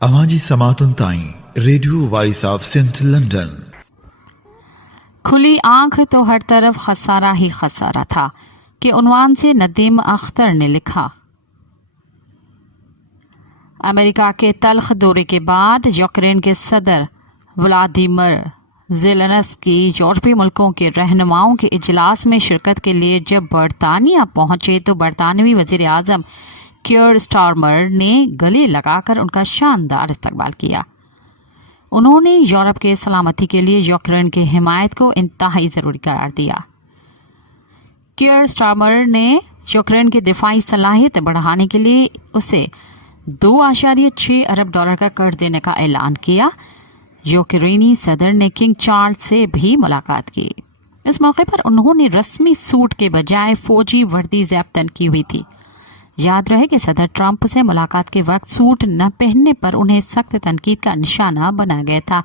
आवाज़ी समातुन ताईं radio voice of Sindh London. खुली आंख तो हर तरफ खसारा ही खसारा था कि उन्वान से नदीम अख्तर ने लिखा। अमेरिका के तल्ख दौरे के बाद यूक्रेन के सदर व्लादिमीर ज़ेलेंस्की यूरोपीय मुल्कों के रहनुमाओं के इजलास में शिरकत के लिए जब बरतानिया पहुंचे तो बरतानवी वज़ीर आज़म कीर स्टारमर ने गले लगाकर उनका शानदार इस्तकबाल किया। उन्होंने यूरोप के सलामती के लिए यूक्रेन की हिमायत को इंतहाई ज़रूरी करार दिया। कीर स्टारमर ने यूक्रेन की दिफाई सलाहियत बढ़ाने के लिए उसे $2.6 अरब का कर्ज देने का ऐलान किया। यूक्रेनी सदर ने किंग चार्ल्स से भी मुलाकात की। इस मौके पर उन्होंने रस्मी सूट के बजाय फौजी वर्दी ज़ेब की हुई थी। याद रहे कि सदर ट्रंप से मुलाकात के वक्त सूट न पहनने पर उन्हें सख्त तनकीद का निशाना बनाया गया था।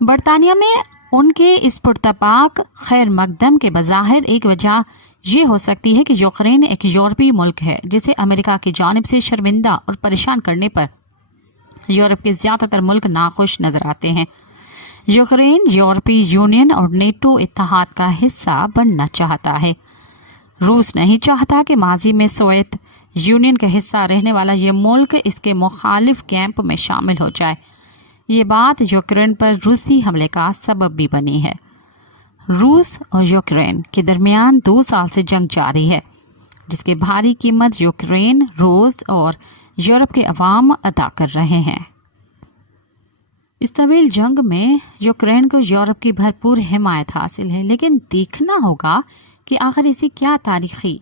बरतानिया में उनके इस पुरतपाक खैर मकदम के बज़ाहिर एक वजह ये हो सकती है कि यूक्रेन एक यूरोपीय मुल्क है जिसे अमेरिका की जानिब से शर्मिंदा और परेशान करने पर यूरोप के ज़्यादातर मुल्क नाखुश नजर आते हैं। यूक्रेन यूरोपीय यूनियन और नेटो इत्तेहाद का हिस्सा बनना चाहता है। रूस नहीं चाहता कि माजी में सोवियत यूनियन का हिस्सा रहने वाला ये मुल्क इसके मुखालिफ कैंप में शामिल हो जाए। ये बात यूक्रेन पर रूसी हमले का सबब भी बनी है। रूस और यूक्रेन के दरमियान 2 साल से जंग जारी है जिसकी भारी कीमत यूक्रेन, रूस और यूरोप के अवाम अदा कर रहे हैं। इस तवील जंग में यूक्रेन को यूरोप की भरपूर हिमायत हासिल है, लेकिन देखना होगा कि आखिर ऐसी क्या तारीखी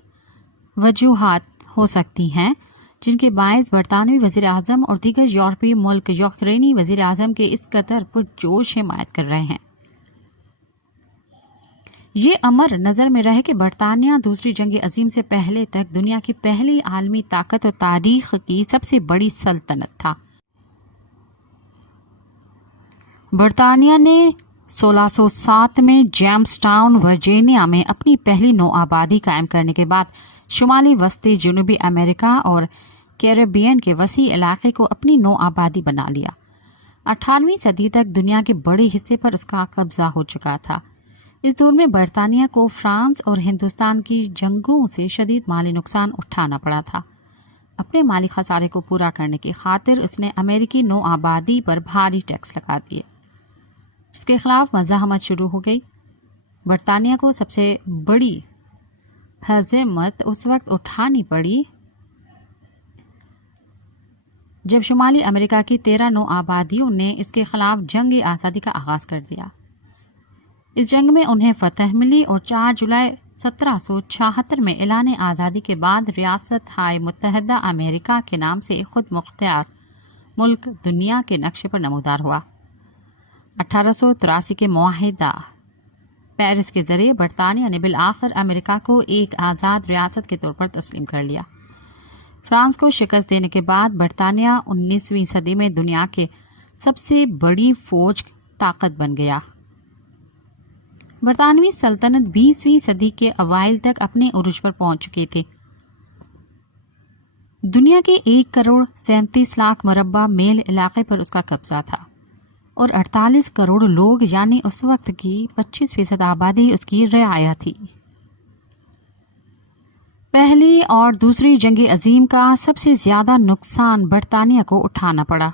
वजूहात हो सकती हैं जिनके बायस बरतानवी वज़ीर आज़म और दीगर यूरोपीय मुल्क यूक्रेनी वज़ीर आज़म के इस कदर पुरजोश हिमायत कर रहे हैं। ये अमर नज़र में रहे कि बरतानिया दूसरी जंग अजीम से पहले तक दुनिया की पहली आलमी ताकत और तारीख की सबसे बड़ी सल्तनत था। बरतानिया ने 1607 में जेम्सटाउन वर्जीनिया में अपनी पहली नौ आबादी कायम करने के बाद शुमाली वस्ती जनूबी अमेरिका और कैरेबियन के वसी इलाके को अपनी नौ आबादी बना लिया। 18वीं सदी तक दुनिया के बड़े हिस्से पर उसका कब्जा हो चुका था। इस दौर में बरतानिया को फ्रांस और हिंदुस्तान की जंगों से शदीद माली नुकसान उठाना पड़ा था। अपने माली खसारे को पूरा करने की खातिर उसने अमेरिकी नौ आबादी पर भारी टैक्स लगा दिए, जिसके खिलाफ मज़ाहमत शुरू हो गई। बरतानिया को सबसे बड़ी हज़ीमत उस वक्त उठानी पड़ी जब शुमाली अमेरिका की 13 नौ आबादियों ने इसके खिलाफ जंग आज़ादी का आगाज़ कर दिया। इस जंग में उन्हें फतह मिली और 4 जुलाई 1776 में ऐलान आज़ादी के बाद रियासत हाय मुत्तहदा अमेरिका के नाम से एक खुद मुख्तियार मुल्क दुनिया के नक्शे पर नमूदार हुआ। 1883 के मुआहिदा पेरिस के जरिए बरतानिया ने बिल आखिर अमेरिका को एक आज़ाद रियासत के तौर पर तस्लीम कर लिया। फ्रांस को शिकस्त देने के बाद बरतानिया 19वीं सदी में दुनिया के सबसे बड़ी फौज ताकत बन गया। बरतानवी सल्तनत 20वीं सदी के अवाइल तक अपने उरूज पर पहुंच चुकी थी। दुनिया के 1 करोड़ 37 लाख मरबा मील इलाके पर उसका कब्जा था और 48 करोड़ लोग यानी उस वक्त की 25% आबादी उसकी रियाया थी। पहली और दूसरी जंग अजीम का सबसे ज्यादा नुकसान बरतानिया को उठाना पड़ा।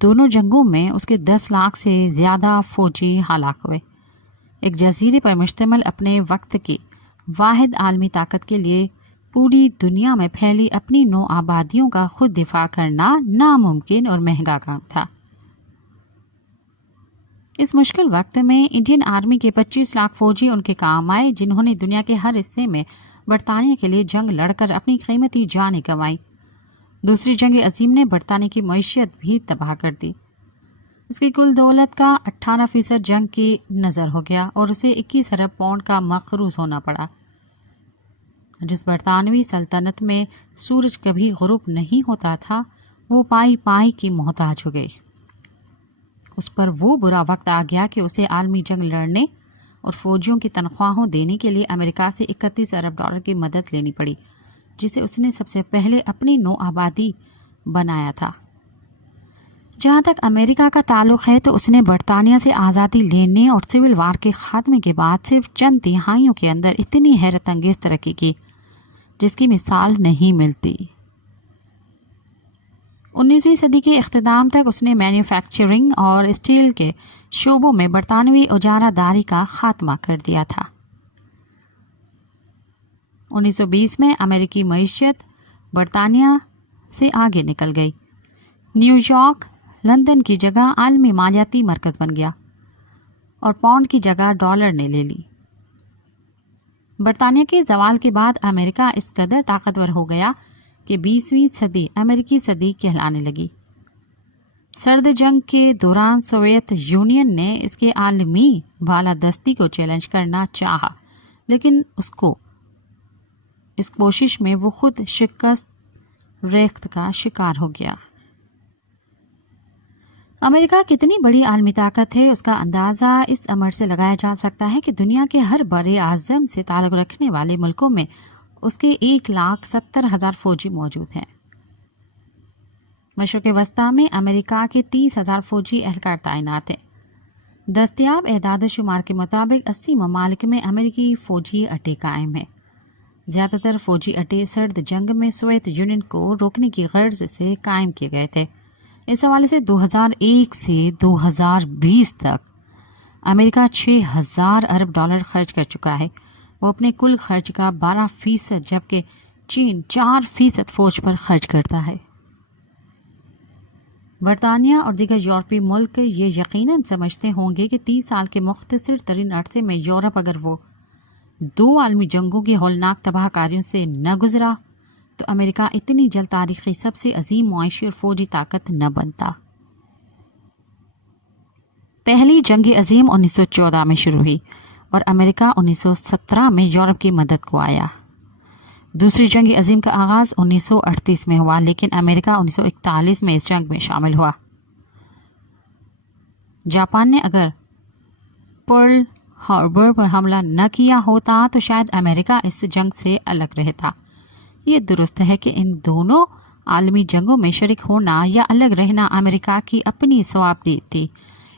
दोनों जंगों में उसके 10 लाख से ज्यादा फौजी हलाक हुए। एक जजीरे पर मुश्तमिल अपने वक्त की वाहिद आलमी ताकत के लिए पूरी दुनिया में फैली अपनी नौ आबादियों का खुद दिफा करना नामुमकिन और महंगा काम था। इस मुश्किल वक्त में इंडियन आर्मी के 25 लाख फौजी उनके काम आए, जिन्होंने दुनिया के हर हिस्से में बरतानिया के लिए जंग लड़कर अपनी कीमती जानें गंवाई। दूसरी जंग अजीम ने बरतानिया की मईशत भी तबाह कर दी। उसकी कुल दौलत का 18% जंग की नज़र हो गया और उसे 21 अरब पाउंड का मकरूज होना पड़ा। जिस बरतानवी सल्तनत में सूरज कभी गुरूब नहीं होता था, वो पाई पाई की मोहताज हो गई। उस पर वो बुरा वक्त आ गया कि उसे आलमी जंग लड़ने और फौजियों की तनख्वाहों देने के लिए अमेरिका से 31 अरब डॉलर की मदद लेनी पड़ी, जिसे उसने सबसे पहले अपनी नौ आबादी बनाया था। جہاں تک امریکہ کا تعلق ہے تو اس نے برطانیہ سے آزادی لینے اور سول وار کے خاتمے کے بعد صرف چند دہائیوں کے اندر اتنی حیرت انگیز ترقی کی جس کی مثال نہیں ملتی۔ 19ویں صدی کے اختتام تک اس نے مینوفیکچرنگ اور اسٹیل کے شعبوں میں برطانوی اجارہ داری کا خاتمہ کر دیا تھا۔ 1920 میں امریکی معیشت برطانیہ سے آگے نکل گئی۔ نیو یارک لندن کی جگہ عالمی مالیاتی مرکز بن گیا اور پاؤنڈ کی جگہ ڈالر نے لے لی۔ برطانیہ کے زوال کے بعد امریکہ اس قدر طاقتور ہو گیا کہ 20ویں صدی امریکی صدی کہلانے لگی۔ سرد جنگ کے دوران سوویت یونین نے اس کے عالمی بالادستی کو چیلنج کرنا چاہا، لیکن اس کوشش میں وہ خود شکست ریخت کا شکار ہو گیا۔ امریکہ کتنی بڑی عالمی طاقت ہے اس کا اندازہ اس امر سے لگایا جا سکتا ہے کہ دنیا کے ہر بر اعظم سے تعلق رکھنے والے ملکوں میں اس کے 1,70,000 فوجی موجود ہیں۔ مشرق وسطیٰ میں امریکہ کے 30,000 فوجی اہلکار تعینات ہیں۔ دستیاب اعداد و شمار کے مطابق 80 ممالک میں امریکی فوجی اڈے قائم ہیں۔ زیادہ تر فوجی اڈے سرد جنگ میں سوویت یونین کو روکنے کی غرض سے قائم کیے گئے تھے۔ اس حوالے سے 2001 سے 2020 تک امریکہ 6,000 ارب ڈالر خرچ کر چکا ہے۔ وہ اپنے کل خرچ کا 12% جبکہ چین 4% فوج پر خرچ کرتا ہے۔ برطانیہ اور دیگر یورپی ملک یہ یقیناً سمجھتے ہوں گے کہ 30 سال کے مختصر ترین عرصے میں یورپ اگر وہ 2 عالمی جنگوں کی ہولناک تباہ کاریوں سے نہ گزرا تو امریکہ اتنی جلد تاریخی سب سے عظیم معاشی اور فوجی طاقت نہ بنتا۔ پہلی جنگ عظیم 1914 میں شروع ہوئی اور امریکہ 1917 میں یورپ کی مدد کو آیا۔ دوسری جنگ عظیم کا آغاز 1938 میں ہوا، لیکن امریکہ 1941 میں اس جنگ میں شامل ہوا۔ جاپان نے اگر پرل ہاربر پر حملہ نہ کیا ہوتا تو شاید امریکہ اس جنگ سے الگ رہتا۔ یہ درست ہے کہ ان دونوں عالمی جنگوں میں شریک ہونا یا الگ رہنا امریکہ کی اپنی ثوابدید تھی،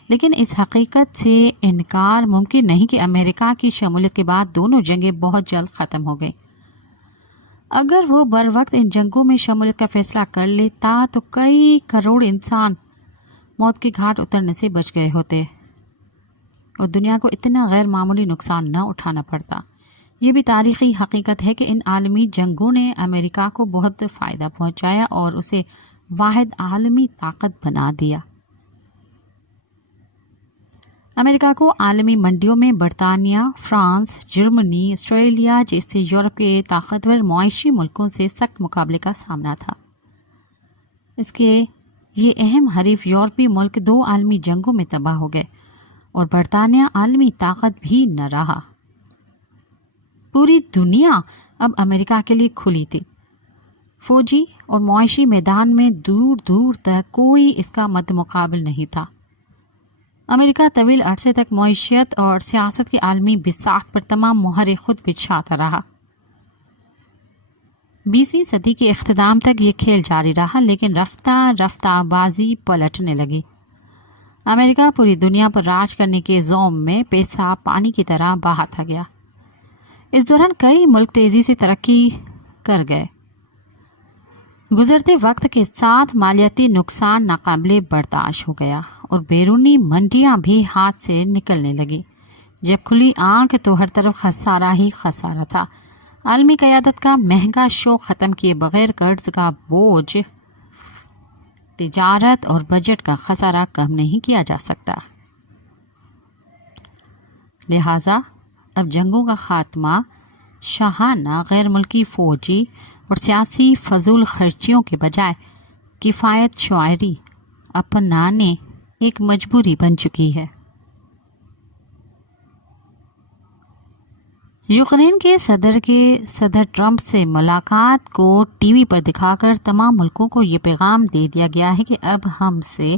لیکن اس حقیقت سے انکار ممکن نہیں کہ امریکہ کی شمولیت کے بعد دونوں جنگیں بہت جلد ختم ہو گئیں۔ اگر وہ بر وقت ان جنگوں میں شمولیت کا فیصلہ کر لیتا تو کئی کروڑ انسان موت کے گھاٹ اترنے سے بچ گئے ہوتے اور دنیا کو اتنا غیر معمولی نقصان نہ اٹھانا پڑتا۔ یہ بھی تاریخی حقیقت ہے کہ ان عالمی جنگوں نے امریکہ کو بہت فائدہ پہنچایا اور اسے واحد عالمی طاقت بنا دیا۔ امریکہ کو عالمی منڈیوں میں برطانیہ، فرانس، جرمنی، آسٹریلیا جیسے یورپ کے طاقتور معاشی ملکوں سے سخت مقابلے کا سامنا تھا۔ اس کے یہ اہم حریف یورپی ملک 2 عالمی جنگوں میں تباہ ہو گئے اور برطانیہ عالمی طاقت بھی نہ رہا۔ پوری دنیا اب امریکہ کے لیے کھلی تھی۔ فوجی اور معاشی میدان میں دور دور تک کوئی اس کا مد مقابل نہیں تھا۔ امریکہ طویل عرصے تک معیشت اور سیاست کی عالمی بساط پر تمام مہر خود بچھاتا رہا۔ 20ویں صدی کے اختتام تک یہ کھیل جاری رہا، لیکن رفتہ رفتہ بازی پلٹنے لگی۔ امریکہ پوری دنیا پر راج کرنے کے زوم میں پیسہ پانی کی طرح بہاتا گیا۔ اس دوران کئی ملک تیزی سے ترقی کر گئے۔ گزرتے وقت کے ساتھ مالیاتی نقصان ناقابل برداشت ہو گیا اور بیرونی منڈیاں بھی ہاتھ سے نکلنے لگی۔ جب کھلی آنکھ تو ہر طرف خسارہ ہی خسارہ تھا۔ عالمی قیادت کا مہنگا شو ختم کیے بغیر قرض کا بوجھ، تجارت اور بجٹ کا خسارہ کم نہیں کیا جا سکتا۔ لہٰذا اب جنگوں کا خاتمہ شاہانہ غیر ملکی فوجی اور سیاسی فضول خرچیوں کے بجائے کفایت شعاری اپنانے ایک مجبوری بن چکی ہے۔ یوکرین کے صدر ٹرمپ سے ملاقات کو ٹی وی پر دکھا کر تمام ملکوں کو یہ پیغام دے دیا گیا ہے کہ اب ہم سے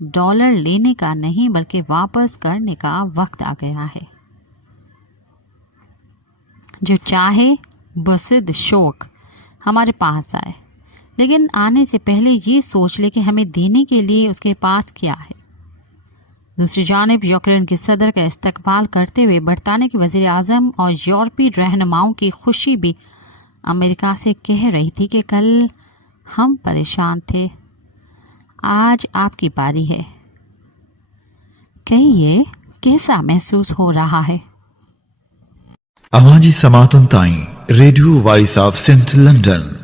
ڈالر لینے کا نہیں بلکہ واپس کرنے کا وقت آ گیا ہے۔ جو چاہے بصد شوق ہمارے پاس آئے، لیکن آنے سے پہلے یہ سوچ لے کہ ہمیں دینے کے لیے اس کے پاس کیا ہے۔ دوسری جانب یوکرین کے صدر کا استقبال کرتے ہوئے برطانیہ کے وزیر اعظم اور یورپی رہنماؤں کی خوشی بھی امریکہ سے کہہ رہی تھی کہ کل ہم پریشان تھے، آج آپ کی باری ہے، کہیے کیسا محسوس ہو رہا ہے؟ Amaji Samatun Tain, Radio Voice of St. London.